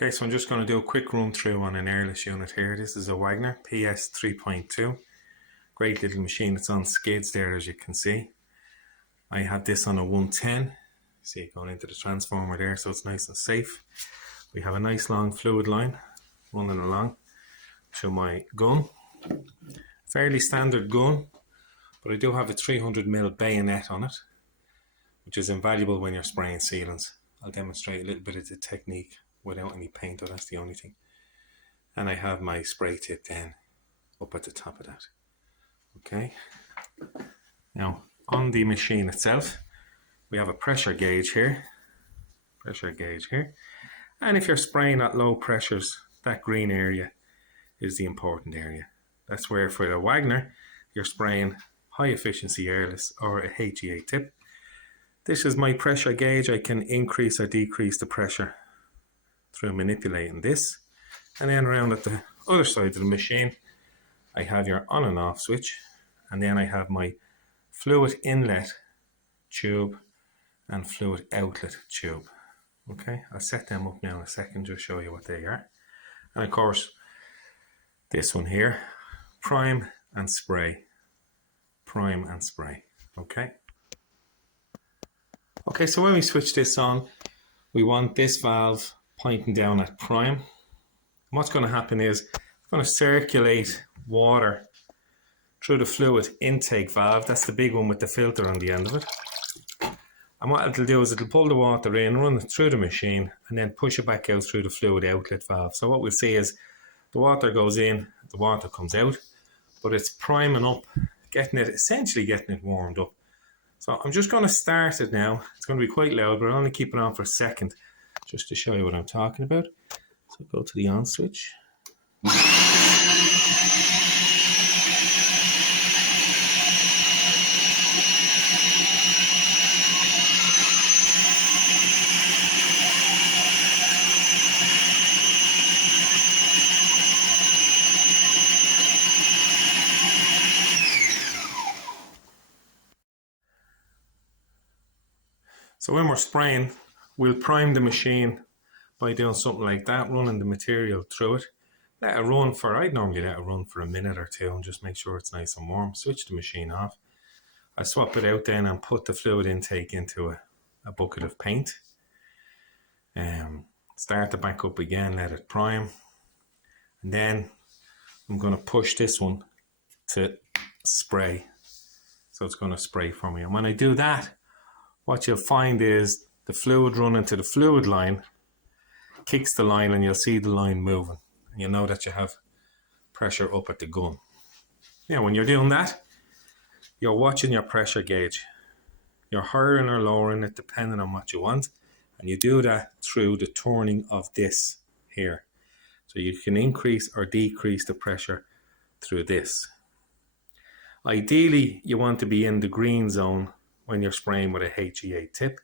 Okay, so I'm just going to do a quick run through on an airless unit here. This is a Wagner PS 3.2. Great little machine. It's on skids there, as you can see. I have this on a 110. See it going into the transformer there, so it's nice and safe. We have a nice long fluid line running along to my gun. Fairly standard gun, but I do have a 300mm bayonet on it, which is invaluable when you're spraying sealants. I'll demonstrate a little bit of the technique without any paint, though that's the only thing. And I have my spray tip then up at the top of that. Okay. Now on the machine itself, we have a pressure gauge here. And if you're spraying at low pressures, that green area is the important area. That's where for the Wagner, you're spraying high efficiency airless or a HEA tip. This is my pressure gauge. I can increase or decrease the pressure through manipulating this. And then around at the other side of the machine, I have your on and off switch. And then I have my fluid inlet tube and fluid outlet tube. Okay, I'll set them up now in a second to show you what they are. And of course, this one here, prime and spray. Prime and spray. Okay. Okay, so when we switch this on, we want this valve pointing down at prime. And what's going to happen is it's going to circulate water through the fluid intake valve. That's the big one with the filter on the end of it. And what it'll do is it'll pull the water in, run it through the machine, and then push it back out through the fluid outlet valve. So what we'll see is the water goes in, the water comes out, but it's priming up, essentially getting it warmed up. So I'm just going to start it now. It's going to be quite loud, but I'll only keep it on for a second just to show you what I'm talking about. So go to the on switch. So when we're spraying, we'll prime the machine by doing something like that, running the material through it. Let it run for, I'd normally let it run for a minute or two and just make sure it's nice and warm. Switch the machine off. I swap it out then and put the fluid intake into a bucket of paint. Start it back up again, let it prime. And then I'm going to push this one to spray. So it's going to spray for me. And when I do that, what you'll find is the fluid running to the fluid line kicks the line and you'll see the line moving. And you'll know that you have pressure up at the gun. Now when you're doing that, you're watching your pressure gauge. You're higher or lowering it depending on what you want. And you do that through the turning of this here. So you can increase or decrease the pressure through this. Ideally, you want to be in the green zone when you're spraying with a HEA tip,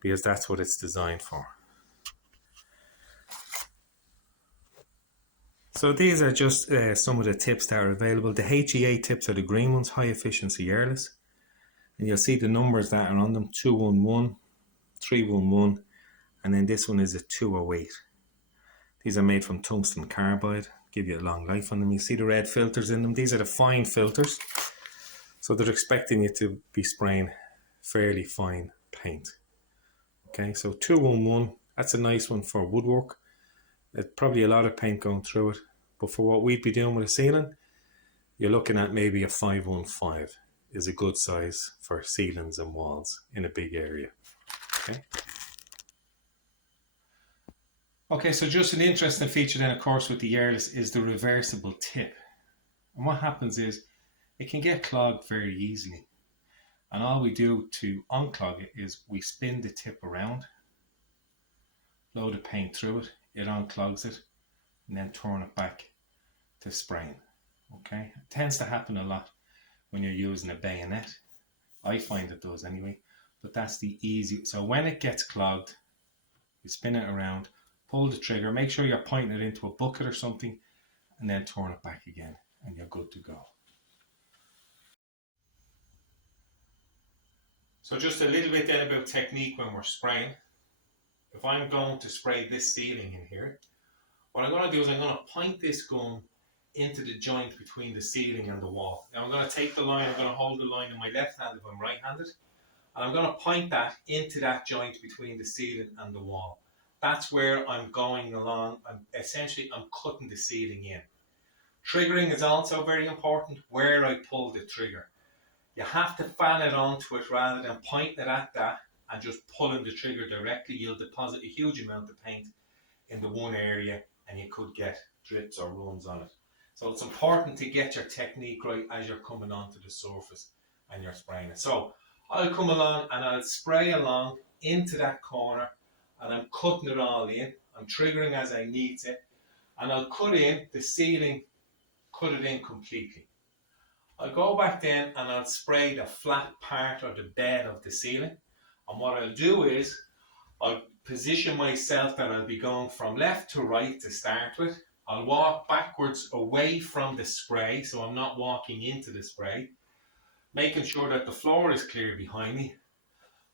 because that's what it's designed for. So these are just some of the tips that are available. The HEA tips are the green ones, high efficiency airless. And you'll see the numbers that are on them, 211, 311, and then this one is a 208. These are made from tungsten carbide, give you a long life on them. You see the red filters in them. These are the fine filters. So they're expecting you to be spraying fairly fine paint. Okay, so 211, that's a nice one for woodwork. There's probably a lot of paint going through it, but for what we'd be doing with a sealant, you're looking at maybe a 515 is a good size for ceilings and walls in a big area. Okay, so just an interesting feature then, of course, with the airless is the reversible tip. And what happens is it can get clogged very easily. And all we do to unclog it is we spin the tip around, blow the paint through it, it unclogs it, and then turn it back to spraying. Okay, it tends to happen a lot when you're using a bayonet. I find it does anyway, but that's the easy. So when it gets clogged, you spin it around, pull the trigger, make sure you're pointing it into a bucket or something, and then turn it back again, and you're good to go. So just a little bit then about technique when we're spraying. if I'm going to spray this ceiling in here, what I'm going to do is I'm going to point this gun into the joint between the ceiling and the wall. Now I'm going to take the line, I'm going to hold the line in my left hand if I'm right-handed, and I'm going to point that into that joint between the ceiling and the wall. That's where I'm going along. I'm cutting the ceiling in. Triggering is also very important, where I pull the trigger. You have to fan it onto it rather than pointing it at that and just pulling the trigger directly. You'll deposit a huge amount of paint in the one area and you could get drips or runs on it. So it's important to get your technique right as you're coming onto the surface and you're spraying it. So I'll come along and I'll spray along into that corner and I'm cutting it all in. I'm triggering as I need to, and I'll cut in the ceiling, cut it in completely. I'll go back then and I'll spray the flat part or the bed of the ceiling. And what I'll do is I'll position myself that I'll be going from left to right to start with. I'll walk backwards away from the spray, so I'm not walking into the spray, making sure that the floor is clear behind me.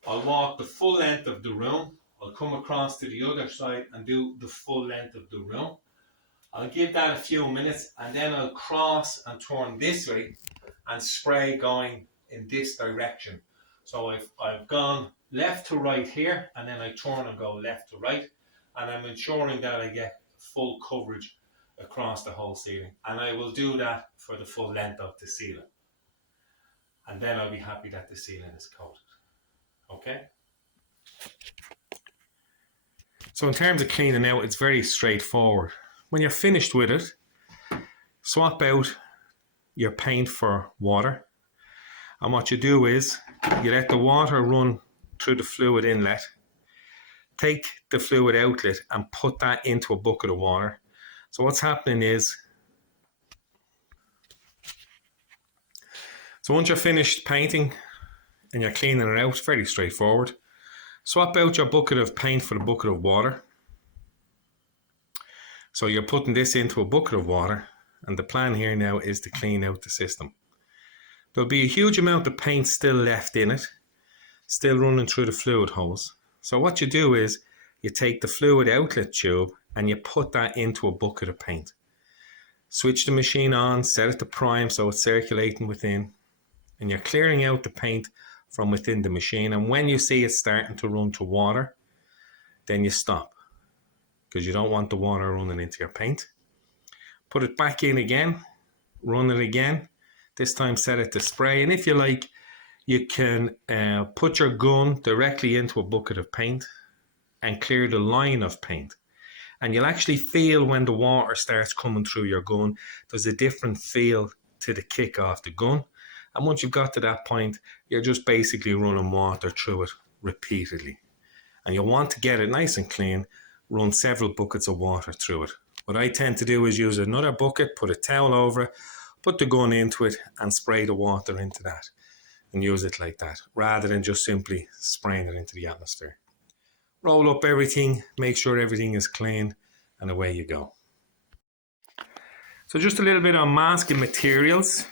I'll walk the full length of the room. I'll come across to the other side and do the full length of the room. I'll give that a few minutes and then I'll cross and turn this way and spray going in this direction. So I've gone left to right here and then I turn and go left to right, and I'm ensuring that I get full coverage across the whole ceiling, and I will do that for the full length of the ceiling, and then I'll be happy that the ceiling is coated. Okay? So in terms of cleaning out, it's very straightforward. When you're finished with it, swap out your paint for water, and what you do is you let the water run through the fluid inlet, take the fluid outlet and put that into a bucket of water. So what's happening is, so once you're finished painting and you're cleaning it out, it's very straightforward. Swap out your bucket of paint for the bucket of water. So you're putting this into a bucket of water, and the plan here now is to clean out the system. There'll be a huge amount of paint still left in it, still running through the fluid hose. So what you do is you take the fluid outlet tube and you put that into a bucket of paint. Switch the machine on, set it to prime so it's circulating within, and you're clearing out the paint from within the machine. And when you see it starting to run to water, then you stop, because you don't want the water running into your paint. Put it back in again, run it again, this time set it to spray, and if you like, you can put your gun directly into a bucket of paint and clear the line of paint. And you'll actually feel when the water starts coming through your gun, there's a different feel to the kick off the gun. And once you've got to that point, you're just basically running water through it repeatedly. And you'll want to get it nice and clean, run several buckets of water through it. What I tend to do is use another bucket, put a towel over it, put the gun into it and spray the water into that and use it like that, rather than just simply spraying it into the atmosphere. Roll up everything, make sure everything is clean, and away you go. So just a little bit on masking materials.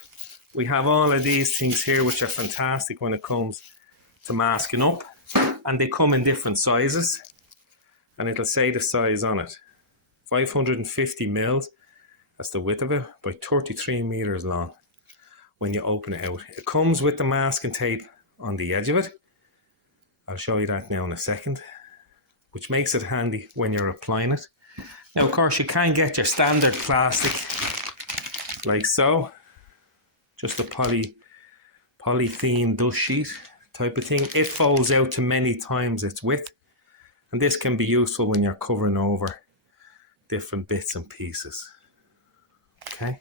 We have all of these things here which are fantastic when it comes to masking up, and they come in different sizes, and it'll say the size on it. 550 mils, that's the width of it, by 33 meters long when you open it out. It comes with the masking tape on the edge of it. I'll show you that now in a second, which makes it handy when you're applying it. Now, of course, you can get your standard plastic like so, just a polythene dust sheet type of thing. It folds out to many times its width, and this can be useful when you're covering over different bits and pieces. Okay,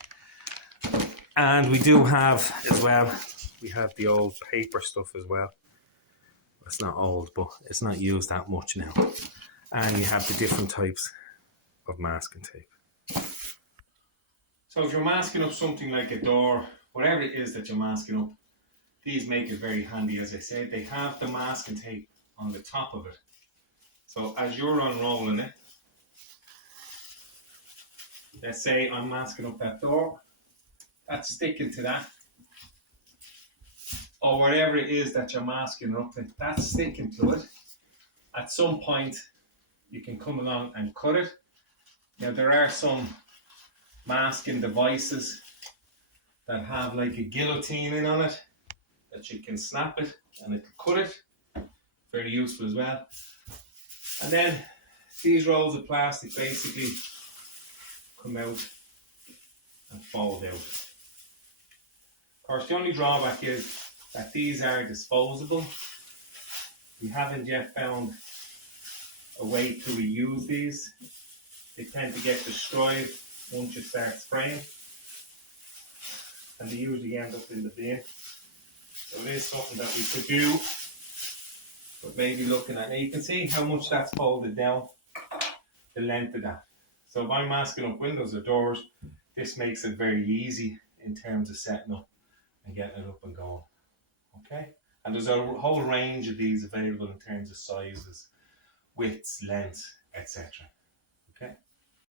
and we do have as well, we have the old paper stuff as well. It's not old, but it's not used that much now. And you have the different types of masking tape. So if you're masking up something like a door, whatever it is that you're masking up, these make it very handy. As I said, they have the masking tape on the top of it. So as you're unrolling it, let's say I'm masking up that door, that's sticking to that. Or whatever it is that you're masking up to, that's sticking to it. At some point, you can come along and cut it. Now there are some masking devices that have like a guillotine in on it that you can snap it and it'll cut it. Very useful as well. And then these rolls of plastic basically come out and fold out. Of course, the only drawback is that these are disposable. We haven't yet found a way to reuse these. They tend to get destroyed once you start spraying, and they usually end up in the bin. So it is something that we could do, but maybe looking at it. You can see how much that's folded down, the length of that. So if I'm masking up windows or doors, this makes it very easy in terms of setting up and getting it up and going. Okay? And there's a whole range of these available in terms of sizes, widths, lengths, etc. Okay?